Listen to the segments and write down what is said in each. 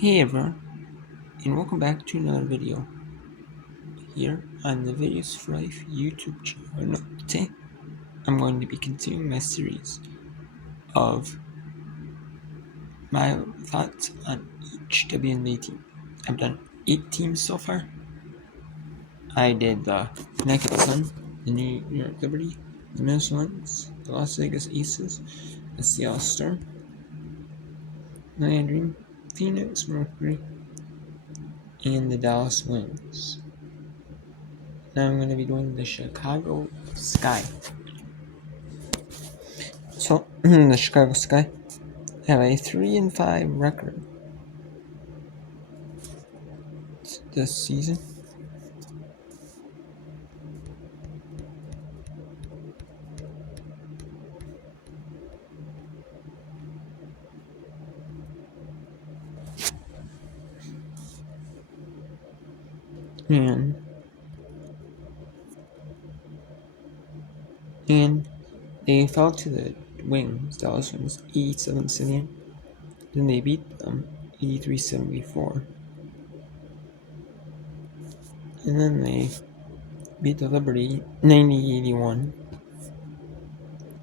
Hey everyone, and welcome back to another video here on the Videos for Life YouTube channel. Today, I'm going to be continuing my series of my thoughts on each WNBA team. I've done 8 teams so far. I did the Connecticut Sun, the New York Liberty, the Minnesota Twins, the Las Vegas Aces, the Seattle Storm, the Miami Dream, Phoenix Mercury, and the Dallas Wings. Now I'm going to be doing the Chicago Sky. So, the Chicago Sky have a 3-5 record this season. And they fell to the Wings, Dallas Wings, 87-70. Then they beat them 83-74. And then they beat the Liberty 90-81.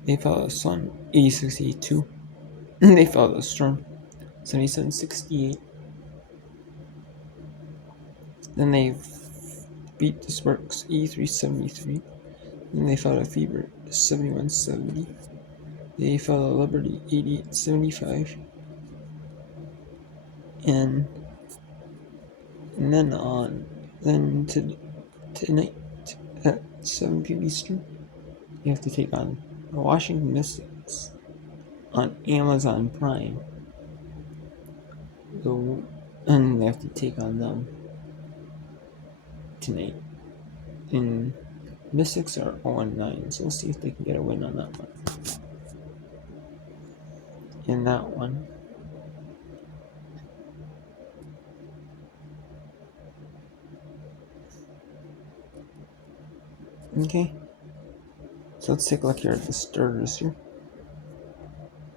They fell to the Sun 86-82. They fell to the Storm 77-68. Then they beat the Sparks 83-73. Then they fell to Fever 71-70. They fell to Liberty 88-75. And then tonight at 7 p.m. Eastern, you have to take on the Washington Mystics on Amazon Prime. And they have to take on them tonight. And Mystics are 0-9, so we'll see if they can get a win on that one. In that one. Okay. So let's take a look here at the starters here.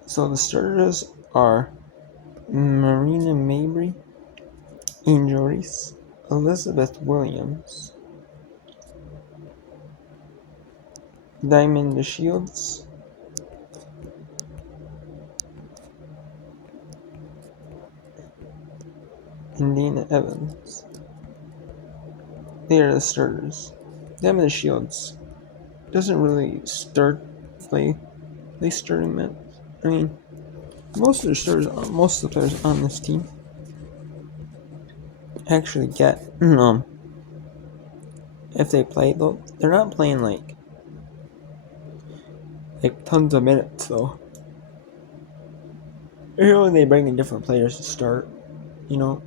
So the starters are Marina Mabry, Angel Reese, Elizabeth Williams, Diamond DeShields, and Dana Evans. They are the starters. Diamond DeShields doesn't really play starting minutes. I mean, most of the players on this team actually get if they play though, they're not playing like tons of minutes though. They bring in different players to start.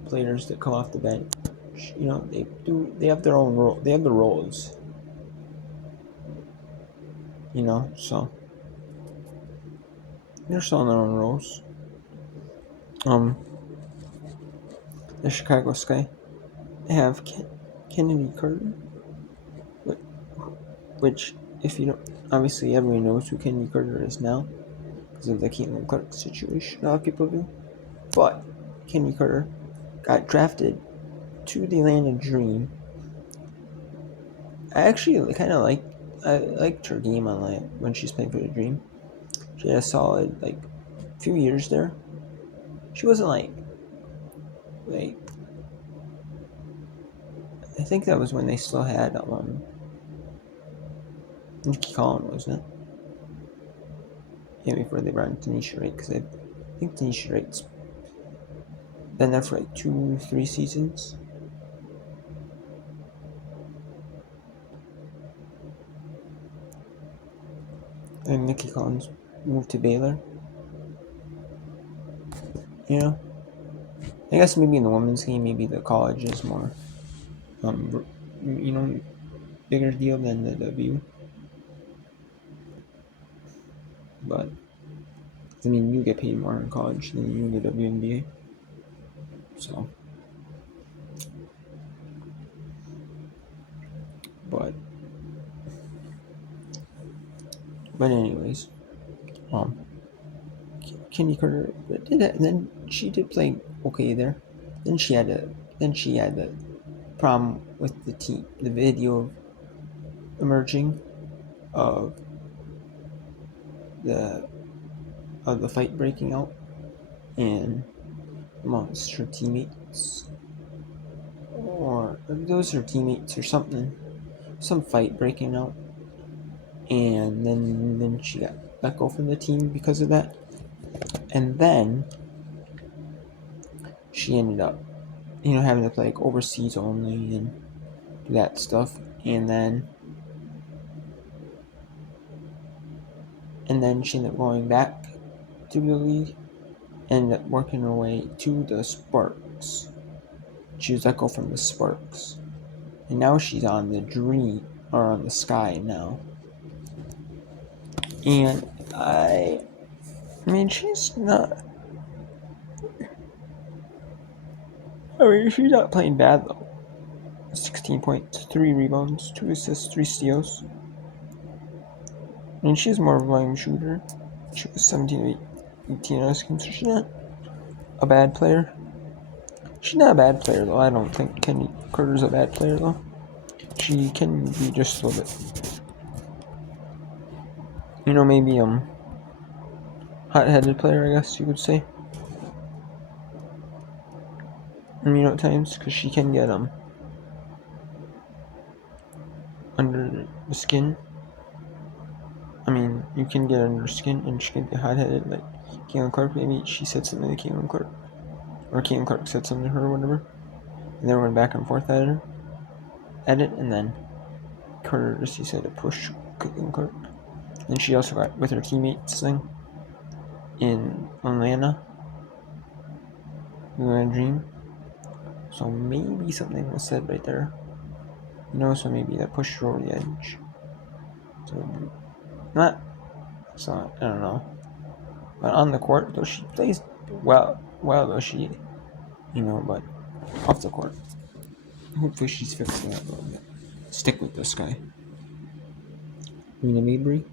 Players that come off the bench. They have their own role. They have the roles. So they're still on their own roles. The Chicago Sky have Kennedy Carter, which if you don't, obviously everyone knows who Kennedy Carter is now because of the Caitlin Clark situation. A lot of people do, but Kennedy Carter got drafted to the Atlanta Dream. I actually kind of liked her game when she's playing for the Dream. She had a solid few years there. She wasn't like I think that was when they still had Nikki Collins, wasn't it? Yeah, before they brought in Tanisha Wright, because I think Tanisha Wright's been there for 2-3 seasons. And Nikki Collins moved to Baylor. I guess maybe in the women's game, maybe the college is more, bigger deal than the W. But I mean, you get paid more in college than you in the WNBA. So, but anyways, Kenny Carter did that, and then she did play okay there. Then she had the problem with the video emerging of the the fight breaking out and amongst her teammates, or those her teammates or something, some fight breaking out, and then she got let go from the team because of that, and then she ended up having to play like overseas only and do that stuff, and then she ended up going back to the league, ended up working her way to the Sparks. She was let go from the Sparks, and now she's on the Dream, or on the Sky now. And I mean, she's not. I mean, she's not playing bad though. 16 points, 3 rebounds, 2 assists, 3 steals. I mean, she's more of a volume shooter. She was 17 18 on so she's not a bad player. She's not a bad player though. I don't think Kenny Carter's a bad player though. She can be just a little bit, maybe hot-headed player, I guess you would say. At times, because she can get under the skin. I mean, you can get under her skin, and she can be hot-headed, like Caitlin Clark. Maybe she said something to Caitlin Clark, or Caitlin Clark said something to her, or whatever, and they went back and forth at it, and then Carter just decided to push Caitlin Clark. And she also got with her teammates thing in Atlanta, Dream. So maybe something was said right there. So maybe that pushed her over the edge. So I don't know. But on the court, though, she plays well though she, but off the court, hopefully she's fixing that a little bit. Stick with this guy. Marina Mabry.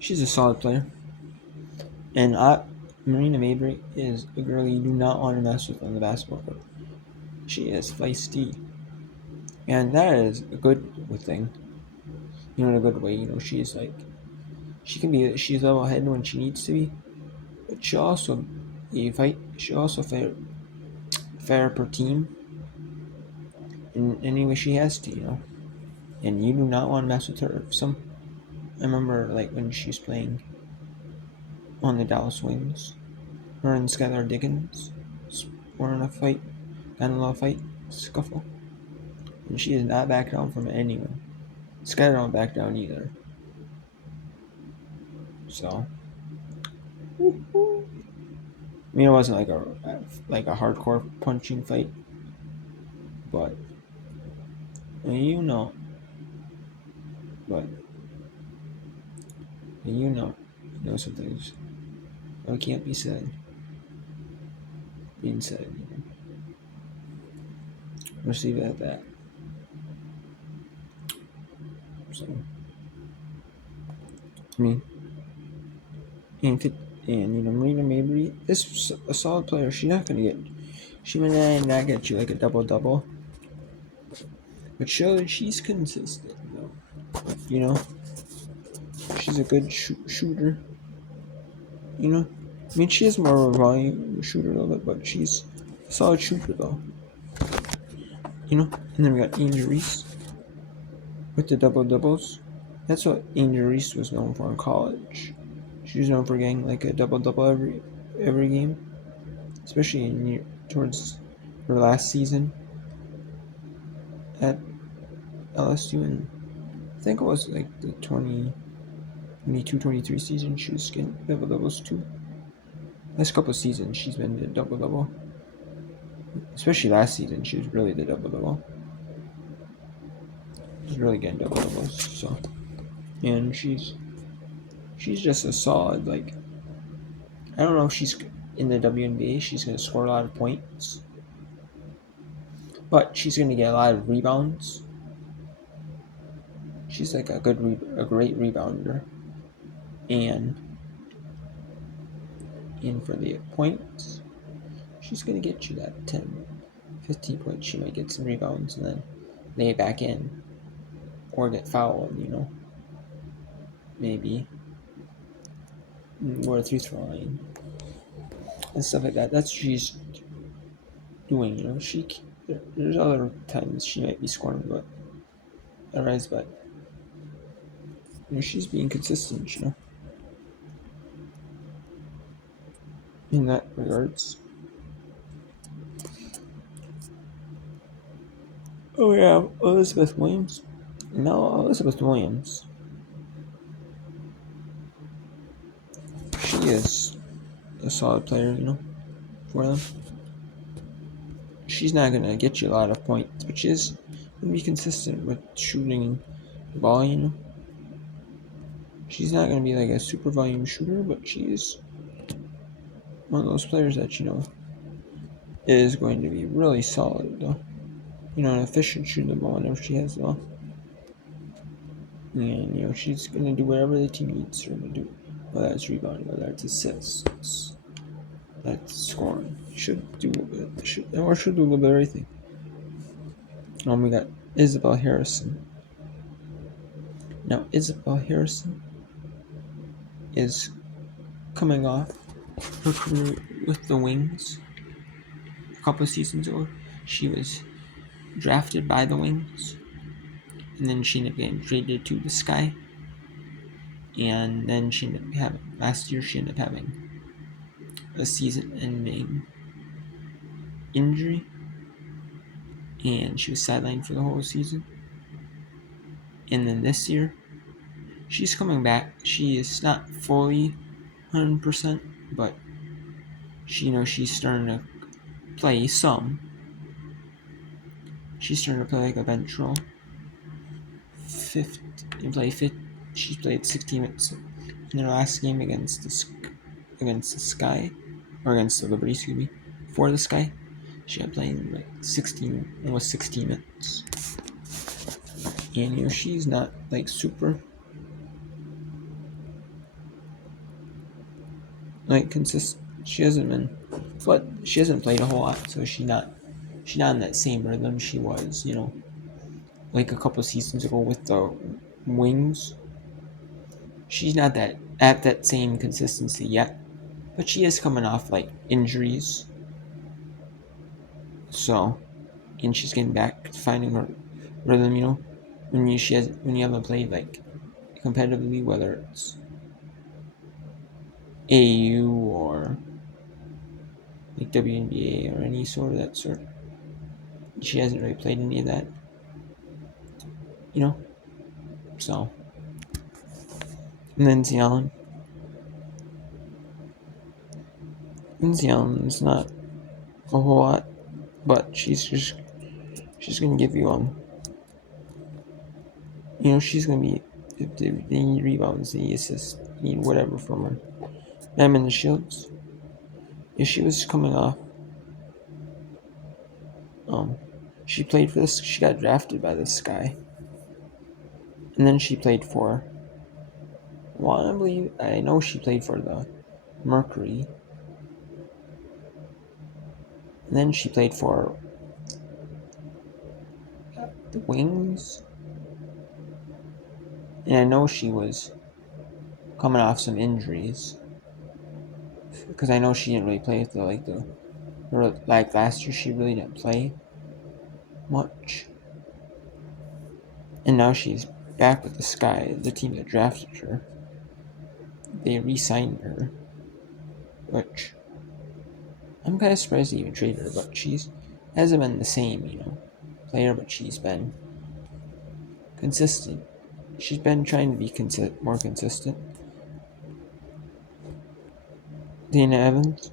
She's a solid player. And Marina Mabry is a girl you do not want to mess with on the basketball court. She is feisty. And that is a good thing. In a good way. She's like, she's level headed when she needs to be. But she also fair per team in any way she has to, And you do not want to mess with her. I remember like when she's playing on the Dallas Wings, her and Skylar Diggins were in a fight, got in a little fight, scuffle. And she did not back down from anyone. Skylar don't back down either. So, it wasn't like a hardcore punching fight, but but some things that can't be said being said. Let's leave it at that. So, I mean, and Marina Mabry is a solid player. She may not get you like a double, but she's consistent though. She's a good shooter. She is more of a volume shooter a little bit, but she's a solid shooter though. And then we got Angel Reese with the doubles. That's what Angel Reese was known for in college. She was known for getting like a double every game, especially towards her last season at LSU, and I think it was like the 2022-23 season. She was getting doubles too. Last couple of seasons, she's been the double, especially last season. She was really the double. She's really getting doubles. So, and she's just a solid, like, I don't know if she's in the WNBA, she's going to score a lot of points, but she's going to get a lot of rebounds. She's like a great rebounder, and for the points, she's gonna get you that 10, 15 points. She might get some rebounds and then lay it back in or get fouled, maybe. Or a free throw line and stuff like that. That's what she's doing, there's other times she might be scoring, but otherwise, but she's being consistent, in that regards. Oh yeah, Elizabeth Williams. No, Elizabeth Williams. She is a solid player, for them. She's not gonna get you a lot of points, but she is gonna be consistent with shooting the ball, She's not gonna be like a super volume shooter, but she is one of those players that is going to be really solid, though. An efficient shooting the ball whenever she has the ball. And she's gonna do whatever the team needs her to do, whether it's rebounding, whether it's assists, that's scoring. Should do should do a little bit of everything. We got Isabel Harrison. Now Isabel Harrison is coming off her career with the Wings. A couple of seasons ago, she was drafted by the Wings, and then she ended up getting traded to the Sky. And then last year she ended up having a season-ending injury, and she was sidelined for the whole season. And then this year, she's coming back. She is not fully 100%, but she's starting to play some. She's starting to play like a bench role. She played 16 minutes in her last game against the Sky, or against the Liberty, excuse me, for the Sky. She had playing like 16 minutes. And she's not like super like consistent. She hasn't played a whole lot, so she's not in that same rhythm she was, like a couple seasons ago with the Wings. She's not at that same consistency yet, but she is coming off like injuries. So, and she's getting back to finding her rhythm, when you haven't played like competitively, whether it's AU or like WNBA or any sort of that sort. She hasn't really played any of that, So, Lindsay Allen. Lindsay Allen's not a whole lot, but she's gonna give you she's gonna be, if they need rebounds, they need assists, need whatever from her. I'm in the Shields. Yeah, she was coming off. She played for this. She got drafted by the Sky, and then she played for. Well, I know she played for the Mercury, and then she played for the Wings, and I know she was coming off some injuries, because I know she didn't really play with like last year she really didn't play much, and now she's back with the Sky, the team that drafted her. They re-signed her, which I'm kind of surprised they even traded her, but she's hasn't been the same, player, but she's been consistent. She's been trying to be more consistent. Dana Evans.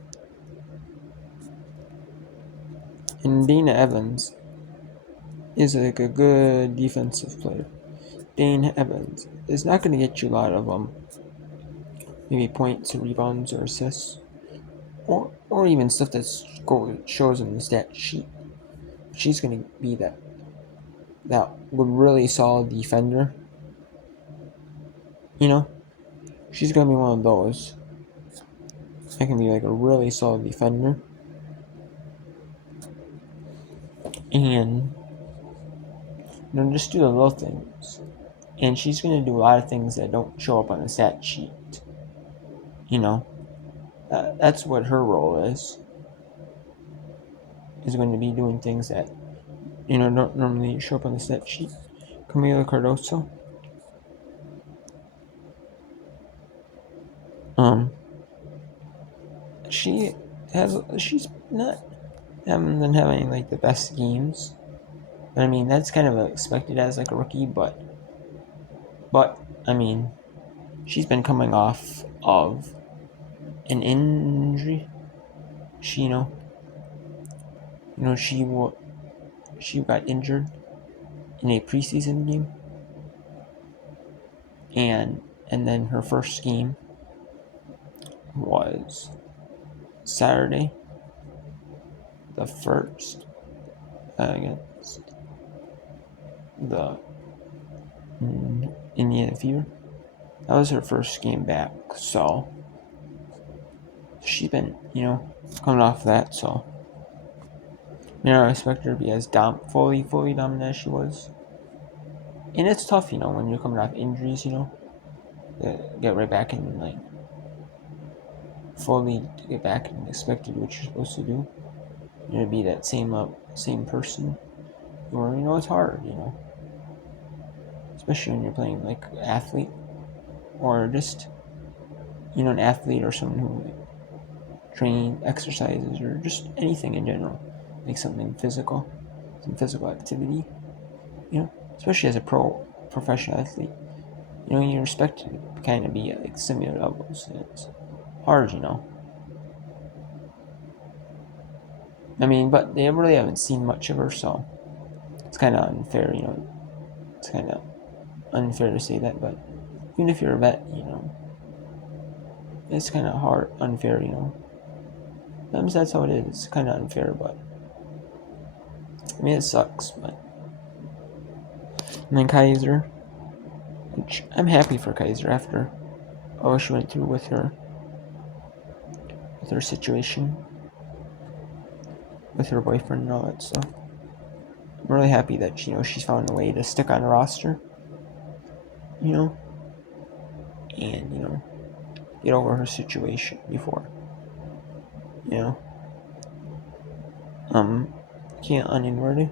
And Dana Evans is like a good defensive player. Dana Evans is not going to get you a lot of maybe points or rebounds or assists, or even stuff that shows in the stat sheet. She's going to be that really solid defender. She's going to be one of those that can be like a really solid defender. and just do the little things. And she's going to do a lot of things that don't show up on the stat sheet. You know, that's what her role is going to be doing things that don't normally show up on the stat sheet. Camila Cardoso, um, she's not been having like the best games, but I mean that's kind of expected as like a rookie, but I mean she's been coming off of an injury. She she got injured in a preseason game, and then her first game was Saturday, the first against the Indiana Fever. That was her first game back, so she's been coming off that. So I expect her to be as fully dominant as she was. And it's tough, when you're coming off injuries, to get right back in like fully to get back and expect to do what you're supposed to do. To be that same person. Or it's hard, especially when you're playing like athlete or just an athlete or someone who train exercises or just anything in general, like some physical activity. Especially as a professional athlete, you're expected to kind of be at like similar levels. And it's hard, I mean, but they really haven't seen much of her, so it's kind of unfair, It's kind of unfair to say that, but even if you're a vet, it's kind of unfair, Sometimes that's how it is. It's kind of unfair, but I mean, it sucks, but. And then Kaiser, which I'm happy for Kaiser after all she went through with her situation, with her boyfriend and all that stuff. I'm really happy that she's found a way to stick on the roster, and get over her situation before, Can't uninverted.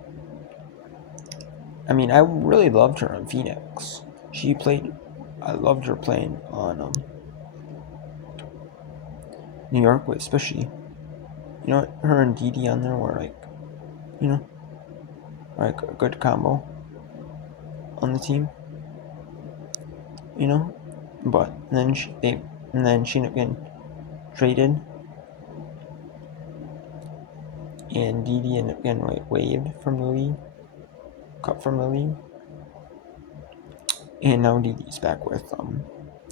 I mean, I really loved her on Phoenix. I loved her playing on New York, especially. Her and Didi on there were like a good combo on the team. But then she ended up getting traded, and Didi ended up getting waived from the league, cut from the league, and now Didi's back with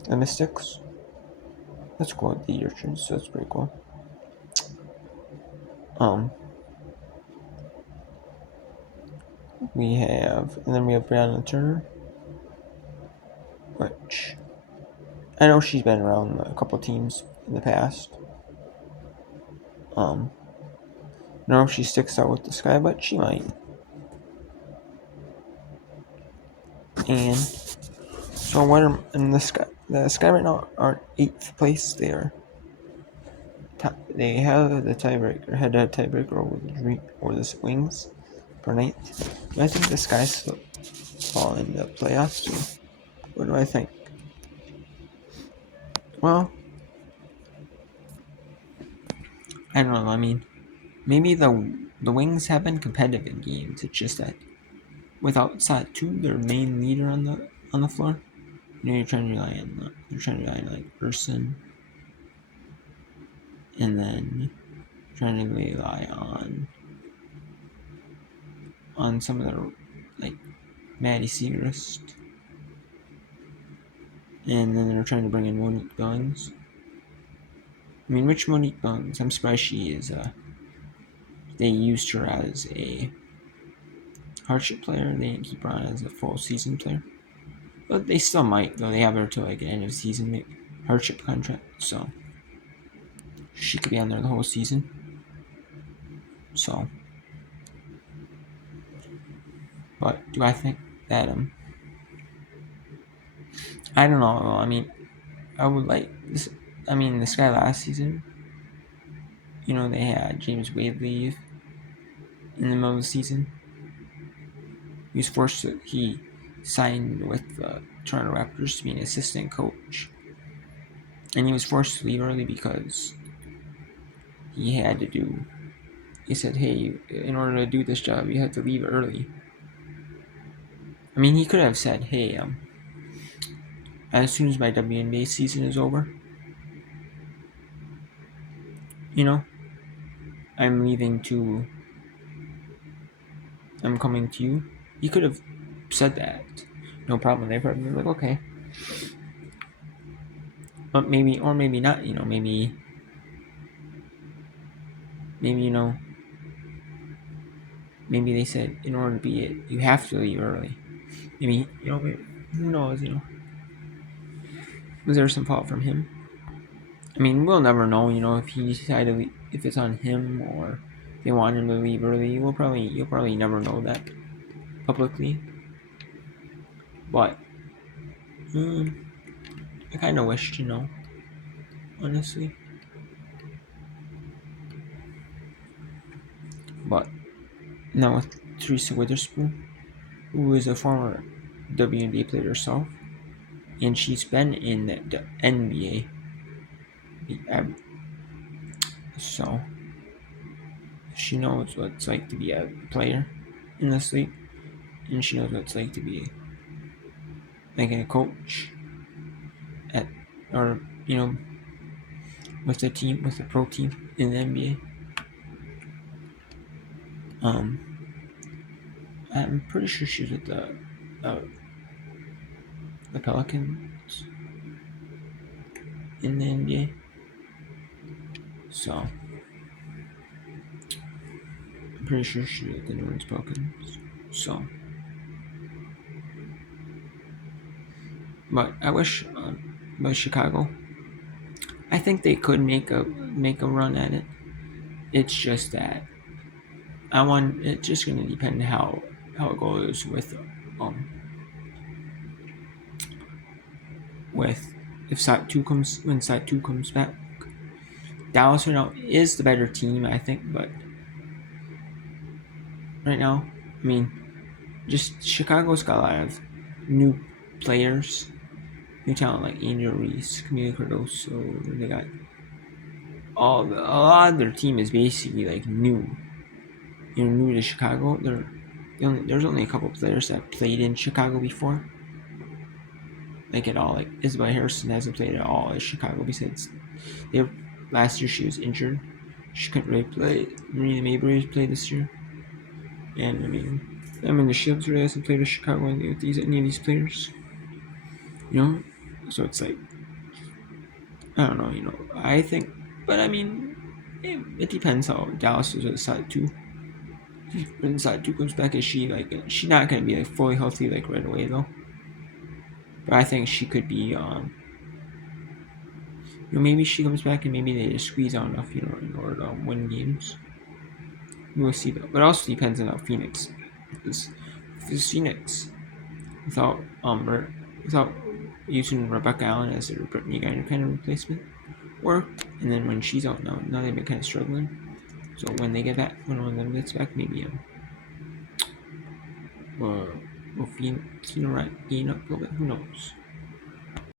the Mystics. That's cool, the Urchins, so that's pretty cool. We have Brianna Turner, which I know she's been around a couple teams in the past. I don't know if she sticks out with the Sky, but she might. And so what are in the Sky? The Sky right now are 8th place. They have the tiebreaker, head-to-head tiebreaker over the Wings for 9th. But I think the Sky's fall in the playoffs. So what do I think? Well, I don't know. I mean, maybe the Wings have been competitive in games. It's just that without Satu, their main leader on the floor, you're trying to rely on like Urson, and then trying to rely on some of the like Maddie Segrist, and then they're trying to bring in Monique Billings. I mean, which Monique Billings? I'm surprised she is. They used her as a hardship player. They didn't keep her on as a full season player, but they still might, though. They have her to like an end of season hardship contract, so she could be on there the whole season. So But do I think that I don't know. I mean, I would like this. I mean, this guy last season, they had James Wade leave in the middle of the season. He signed with the Toronto Raptors to be an assistant coach, and he was forced to leave early because he had to do. He said, "Hey, in order to do this job, you have to leave early." I mean, he could have said, "Hey, as soon as my WNBA season is over, you know, I'm leaving to, I'm coming to you." He could have said that, no problem. They probably were like, okay, but maybe, or maybe not. Maybe maybe they said in order to be it, you have to leave early. Maybe who knows? Was there some fault from him? I mean, we'll never know. If he decided to leave, if it's on him or they want him to leave early. You'll probably never know that publicly. But I kind of wish to know, honestly. But now with Teresa Witherspoon, who is a former WNBA player herself, and she's been in the NBA, so she knows what it's like to be a player in this league, and she knows what it's like to be like a coach at or with a pro team in the NBA. I'm pretty sure she's with uh, the Pelicans in the NBA. So I'm pretty sure she's with the New Orleans Pelicans. So, but I wish, but Chicago, I think they could make a run at it. It's just that it's just gonna depend how it goes um with if Sat two comes when Sat two comes back. Dallas right now is the better team, I think, but right now, I mean, just Chicago's got a lot of new players, new talent like Angel Reese, Camila Cardoso. They got a lot of their team is basically like new. New to Chicago. There's only a couple players that played in Chicago before, like at all. Like Isabel Harrison hasn't played at all at Chicago besides last year she was injured. She couldn't really play. Marina Mabrey played this year, and the Shields really hasn't played with Chicago with any of these players. So it's like I don't know. I think, but I mean, it depends how Dallas is with side two. When side two comes back, is she's not gonna be like fully healthy like right away though. But I think she could be. Maybe she comes back and maybe they just squeeze out enough, in order to win games. We'll see though. But it also depends on how Phoenix is. If Phoenix without without using Rebecca Allen as their Brittany Griner kind of replacement work, and then when she's out now they've been kind of struggling. So when they get back, when one of them gets back, maybe will Phoenix gain up a little bit. Who knows?